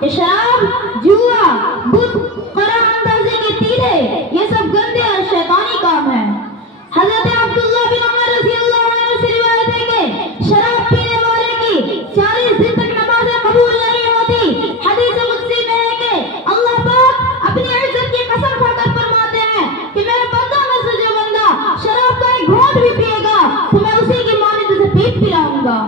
کہ شراب، جوا، بت، قرآن اندازی کے تیرے، یہ سب گندے اور شیطانی کام ہیں۔ حضرت عبداللہ بن عمر رضی اللہ عنہ سے روایت ہے کہ شراب پینے والے کی 40 دن تک نمازیں قبول نہیں ہوتی۔ حدیث قدسی میں ہے کہ اللہ پاک اپنی عزت کی قسم کھا کر فرماتے ہیں کہ میرے بندوں میں سے جو بندہ شراب کا ایک گھونٹ بھی پیے گا تو میں اسی کی مانند اسے پیٹ پلاؤں گا۔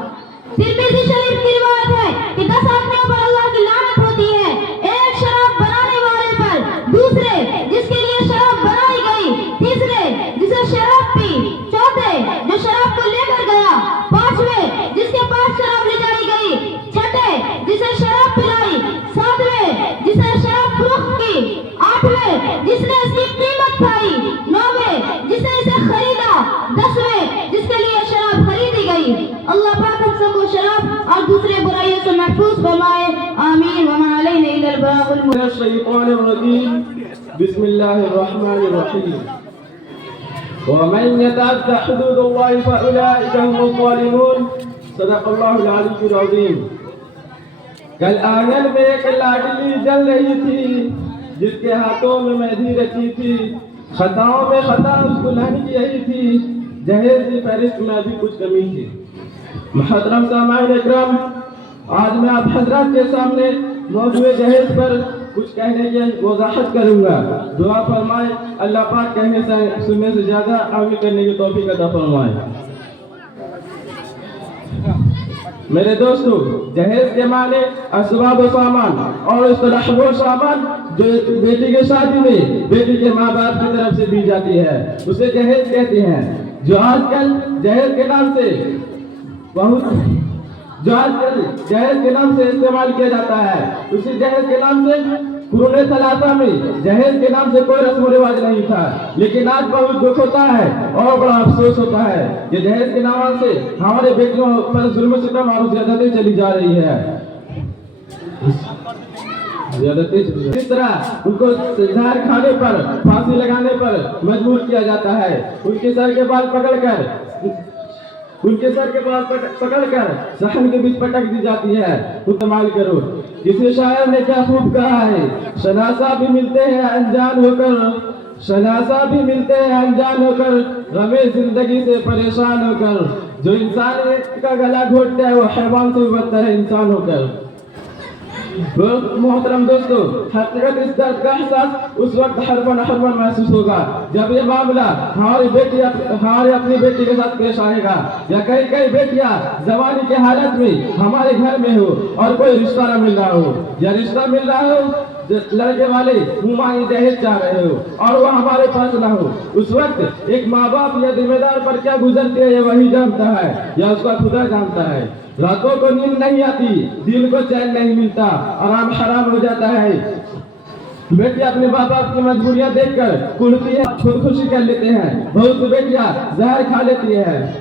ترمذی شریف کی روایت ہے کہ 10 آدمیوں پر اللہ کی لعنت ہوتی ہے، ایک شراب بنانے والے پر، دوسرے جس کے لیے شراب بنائی گئی، تیسرے جسے شراب پی، چوتھے جو شراب کو لے کر گیا، پانچویں جس کے پاس شراب لے جائی گئی، چھٹے جسے شراب پلائی، ساتویں جسے شراب فروخت کی، آٹھویں جس نے اس کی قیمت کھائی، نویں جس نے اسے خریدا، 10ویں جس کے لیے شراب خریدی گئی۔ اللہ پاک ہم سب کو شراب اور دوسرے برائیوں سے محفوظ فرمائے، آمین۔ وما علینا الا البلاغ المبین۔ الشیطان الرجیم، بسم اللہ الرحمن الرحیم۔ ومن يتعد حدود الله فأولئك هم الظالمون، صدق اللہ العلی العظیم۔ کل آنگن میں ایک لاڈلی جل رہی تھی، جس کے ہاتھوں میں مہندی رکھی تھی، خطاؤں میں خطا اس کو لانے کی یہی تھی، جہیز کی فہرست میں ابھی کچھ کمی تھی۔ محترم سامعین اکرام، آج میں آپ حضرات کے سامنے موضوع جہیز پر کچھ کہنے کی وضاحت کروں گا۔ دعا فرمائے اللہ پاک کہنے سے سننے سے زیادہ عمل کرنے کی توفیق عطا فرمائے۔ میرے دوستو، جہیز کے معنی اسباب و سامان اور اصطلاح وہ سامان جو بیٹی کے شادی میں بیٹی کے ماں باپ کی طرف سے دی جاتی ہے، اسے جہیز کہتے ہیں۔ جو آج کل جہیز کے نام سے استعمال کیا جاتا ہے، اسی جہیز کے نام سے قرون ثلاثہ میں جہیز کے نام سے کوئی رسم و رواج نہیں تھا، لیکن آج بہت دکھ ہوتا ہے اور بڑا افسوس ہوتا ہے کہ جہیز کے نام سے ہمارے بیٹیوں پر ظلم و ستم اور زیادتی چلی جا رہی ہے۔ اس طرح ان کو زہر کھانے پر، پھانسی لگانے پر مجبور کیا جاتا ہے، ان کے سر کے بال پکڑ کر صحن کے بیچ پٹک دی جاتی ہے۔ استعمال کرو۔ کسی شاعر نے کیا خوب کہا ہے، شناسا بھی ملتے ہیں انجان ہو کر، غمِ زندگی سے پریشان ہو کر، جو انسان کا گلا گھوٹتا ہے وہ حیوان سے بھی بدتر ہے انسان ہو کر۔ محترم دوستو، حقیقت اس درد کا احساس اس وقت حربن محسوس ہوگا جب یہ معاملہ ہماری اپنی بیٹی کے ساتھ پیش آئے گا، یا کئی بیٹیاں زوانی کے حالت میں ہمارے گھر میں ہو اور کوئی رشتہ نہ مل رہا ہو، یا رشتہ مل رہا ہو لڑکے والے منہ مانگی جہیز چاہ رہے ہو اور وہ ہمارے پاس نہ ہو، اس وقت ایک ماں باپ یا ذمہ دار پر کیا گزرتی ہے یہ وہی جانتا ہے یا اس کا خدا جانتا ہے۔ راتوں کو نیند نہیں آتی، دل کو چین نہیں ملتا، آرام حرام ہو جاتا ہے۔ بیٹی اپنے باپ باپ کی مجبوریاں دیکھ کر کڑتی ہے، خودکشی کر لیتے ہیں، بہت سی بیٹیاں زہر کھا لیتی ہے۔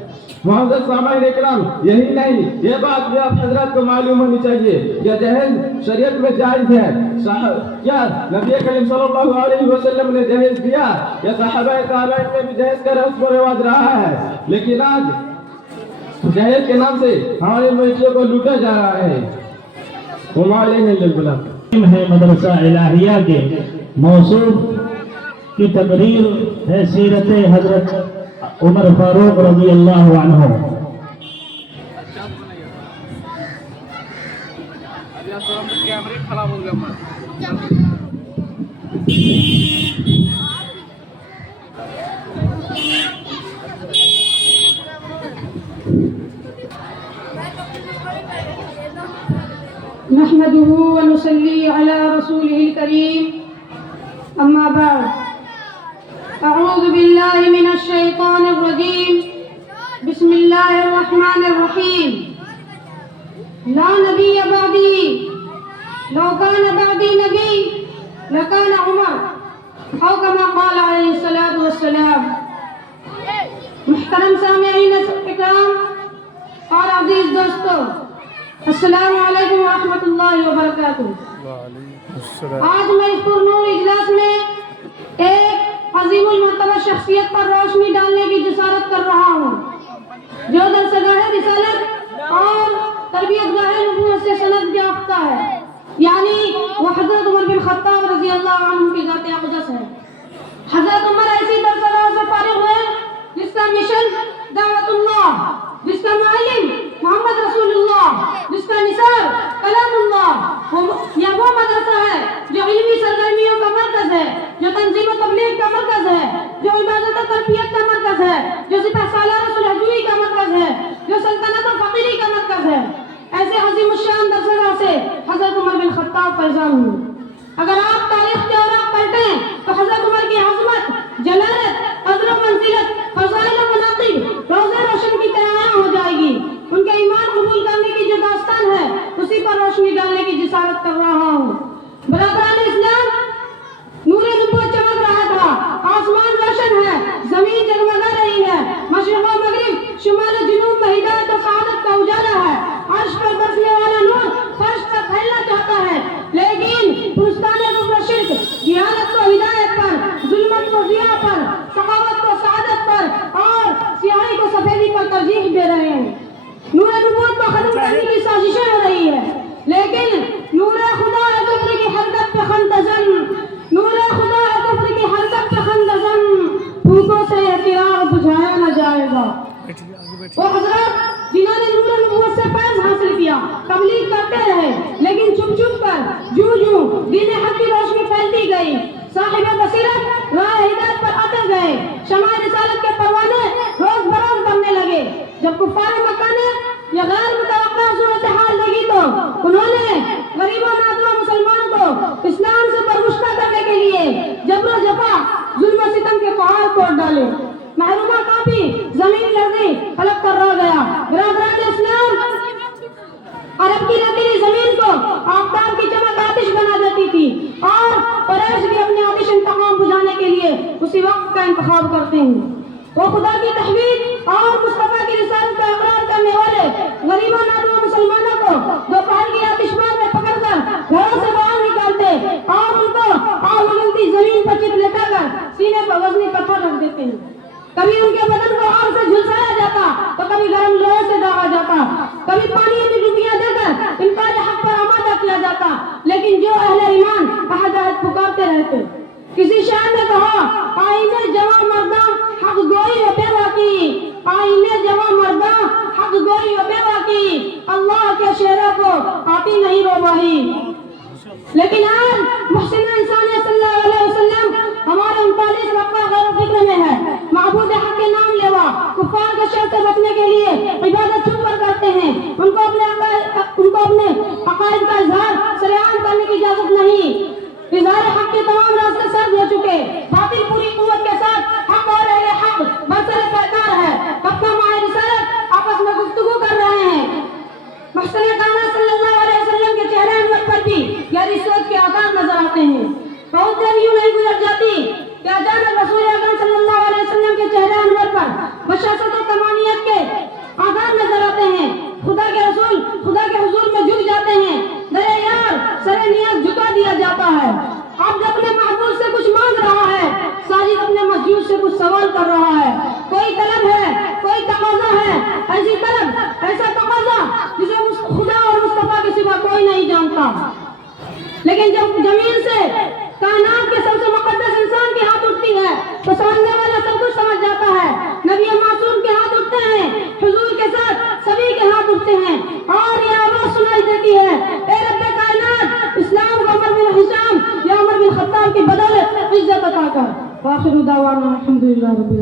معزز سامعین اکرام، یہی نہیں، یہ بات بھی آپ حضرات کو معلوم ہونی چاہیے، یہ جہیز شریعت میں جائز ہے۔ کیا نبی کریم صلی اللہ علیہ وسلم نے جہیز دیا؟ یا صحابہ تابعین میں بھی جہیز کا رسم و رواج رہا ہے، لیکن آج جہیز کے نام سے ہماری بیٹیوں کو لوٹا جا رہا ہے۔ ہے مدرسہ الہیہ کے موصوف کی تقریر ہے سیرت حضرت عمر فاروق رضی اللہ عنہ۔ نحمده ونصلي على رسوله الكريم، أما بعد، أعوذ بالله من الشيطان الرجيم، بسم الله الرحمن الرحيم۔ لا نبي بعدي، لو كان بعدي نبي لكان عمر، أو كما قال عليه الصلاة والسلام۔ محترم سامعین اکرام اور عزیز دوستو، السلام علیکم ورحمۃ اللہ وبرکاتہ۔ آج میں اس پرنور اجلاس میں ایک عظیم المرتبہ شخصیت پر روشنی ڈالنے کی جسارت کر رہا ہوں، جو درسگاہ رسالت اور تربیت گاہ نبوت سے سند یافتہ ہے، یعنی अल्लाह अन्हु की ज़ात अक़दस है। हज़रत उमर ऐसी दरगाह से फारिग हुए जिसका मिशन दावतुल्लाह, जिसका मुअल्लिम मोहम्मद रसूलुल्लाह, जिसका निसार कलामुल्लाह। यह वो मदरसा है जो इल्मी सरगर्मियों का मरकज है, जो तंजीम तबलीग का मरकज है, जो इबादत तरबियत का मरकज है, जो सिपह सालार सुलहजूई का मरकज है, जो सल्तनत और फकीरी का मरकज है। ऐसे अजीम शान दरगाह से हज़रत उमर बिन खत्ताब फैज़ान हुए। अगर आप तारीख के औराक पलटें तो हज़रत उमर की अज़मत, जलालत, क़द्र व मंज़िलत, फ़ज़ाइल व मनाक़िब रोज़े रोशन की तरह आया हो जाएगी। उनके ईमान कबूल करने की जो दास्तान है उसी पर रोशनी डालने की जिसारत कर रहा हूँ। बरादरान इस्लाम, नूरे नबूवत चमक रहा था, आसमान रोशन है, ज़मीन जगमगा रही है, मशरिक़ व मग़रिब, शुमाल व जुनूब में हिदायत और सआदत का उजाला है। अर्श पर बरसने वाला नूर फर्श पर फैलना चाहता है, लेकिन पुरस्ताने कुफ्र शिर्क, जिहालत को हिदायत पर, जुल्मत को ज़िया पर, सखावत को सआदत पर और सियाही को सफेदी पर तरजीह दे रहे हैं। नूर नबूवत को खत्म करने की साजिशें हो रही है, लेकिन नूर खुदा है कुफ्र की हरकत पे खंतजन, नूर खुदा है कुफ्र की हरकत पे खंतजन, फूकों से यह चिराग बुझाया न जाएगा। वो हजरत जिन्होंने नूर नबूवत से फैज़ हासिल किया, तबलीग करते रहे, लेकिन छुप छुप कर जूं जूं दीन हक की रोशनी फैलती गई, साहिब बसीरत राह हिदायत पर आते गए, शमाए रिसालत के परवाने रोज बरोज बनने लगे। जब कुफार मक्का ने यह गैर मुतवक्का सूरत हाल देखी तो उन्होंने गरीबों नादुआ मुसलमान को इस्लाम से बरगुश्ता करने के लिए जबर जफा, जुल्म सितम के पहाड़ तोड़ डाले। महरूमा काफी जमीन लर्जी अलग कर रह गया। बरादरान इस्लाम, अरब की रेतीली जमीन को आफताब की चमक आतिश बना देती थी और कुरैश भी अपने आतिश इंतकाम बुझाने के लिए उसी वक्त का इंतखाब करते हैं। वो खुदा की तहवीद और मुस्तफा की रिसालत का इकरार करने वाले गरीबों नादुआ मुसलमानों को दोपहर की आतिशबाज में पकड़कर घरों से बाहर निकालते और उनको आग उगलती जमीन पर चिपलेटा कर सीने पर वजनी पत्थर रख देते हैं। कभी उनके बदन को आग से झुलसाया जाता तो कभी गर्म लोहे से दागा जाता, कभी पानी में डुबियां देकर इनकार हक पर आमादा किया जाता, लेकिन जो अहले ईमान अहद अहद पुकारते रहते। किसी शायर ने कहा, आईने जवां मर्दा हक गोई व बेवाकी, आईने जवां मर्दा हक गोई व बेवाकी, अल्लाह के शेरों को आती नहीं रोबाही। लेकिन आज मुहसिन इंसान सल्लल्लाहु अलैहि वसल्लम हमारे 39 रफ़ा गैर फिक्र में है। महबूब हक के नाम लेवा कुफार के शर से बचने के लिए इबादत छुप कर करते हैं। उनको अपने अकायद का इजहार सरेआम करने की इजाजत नहीं। इजहार हक के तमाम रास्ते सर्द हो चुके, बातिल पूरी कुव्वत के साथ हक और अहले हक बरसरे पैकार है, अपना माए रिसालत आपस में गुफ्तगू कर रहे हैं। मुहसिन कायनात सल्लल्लाहु अलैहि वसल्लम के चेहरे अनवर पर भी गहरी सोच के आसार नजर आते हैं। बहुत देर यूं नहीं गुजर जाती कि अचानक रसूल अकरम सल्लल्लाहु अलैहि वसल्लम के चेहरे अनवर पर बशाशत और तमानियत के आसार नजर आते हैं। खुदा के रसूल खुदा के हुजूर में झुक जाते हैं। दरे यार सरे नियाज झुका दिया जाता है। अब अपने महबूब से कुछ मांग रहा है, साजिद अपने मस्जूद से कुछ सवाल कर रहा है। कोई तलब है, कोई तकाजा है, ऐसी तलब, ऐसा तकाजा जिसे खुदा और मुस्तफा के सिवा कोई नहीं जानता। लेकिन जब जमीन से कायनात के सबसे मुकद्दस इंसान की हाथ उठती है तो समझने वाला सब कुछ समझ जाता है। नबी मासूम के हाथ उठते हैं, हुजूर के साथ सभी के हाथ उठते हैं और ये आवाज सुनाई देती है, ए रब्बे कायनात, इस्लाम को उमर बिन हिशाम या उमर बिन खत्ताब की बदौलत इज्जत अता कर। वाखिरु दावाना अल्हम्दुलिल्लाह रब्बिल